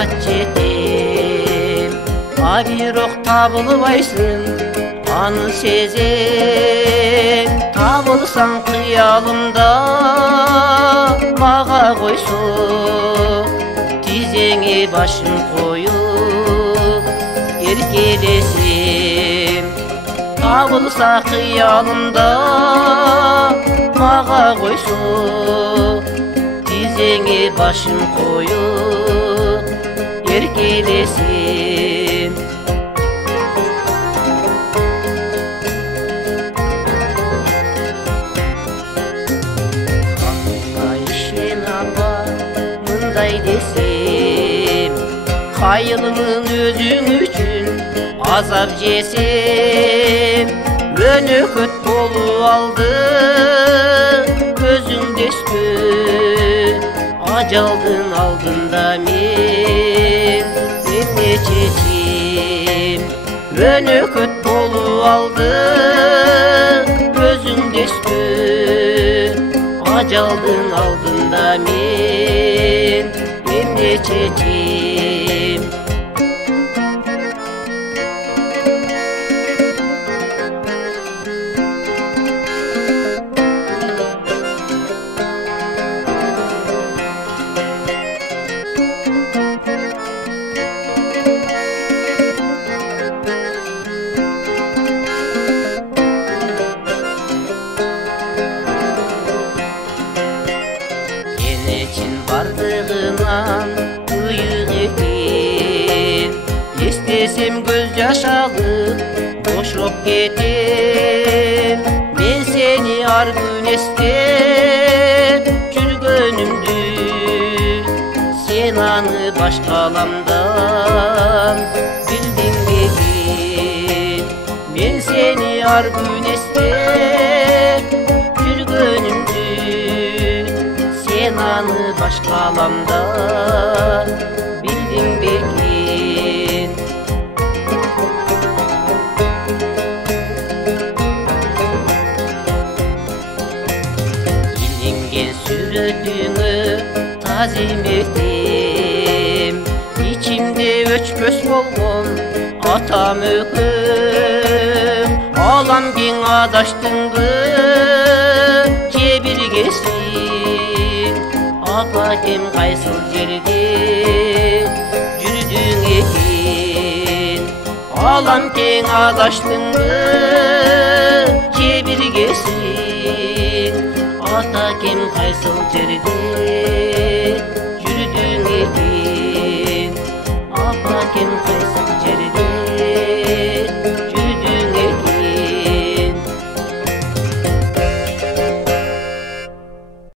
ат жетем, а бирок табылбайсың, аны сезем. Табылсаң кыялымда мага койсо, тизеңе башын коюп эркелесем. Табылса кыялымда мага койсо, тизеңе башын коюп эркелесем. Мындай десем, кайылымын өзүң үчүн азап жесем. Өнөкөт болуп алды көзүңдө өстө, ажалдын алдында мен эмне чечем. Өнөкөт болуп алды көзүңдө өстө, ажалдын алдында мен эмне чечем. Бардыгынан ыйык экен, эстесем көз жаш алып бошоп кетем. Мен сени ар күн эстеп жүргөнүмдү, сен аны башкаламдан билдиң беки. Мен сени ар күн эстеп жүргөнүмдү, сен аны башкаламда билдиң бекен. Илинген сүрөтүңө тазим этем, ичимде өчпөс болгон атам өкөм. Алам кең адаштыңбы же биргесиң, апакем кайсыл жерде жүрдүң экен. Алам кең адаштыңбы же биргесиң, атакем кайсыл жерде жүрдүң экен. Апакем кайсыл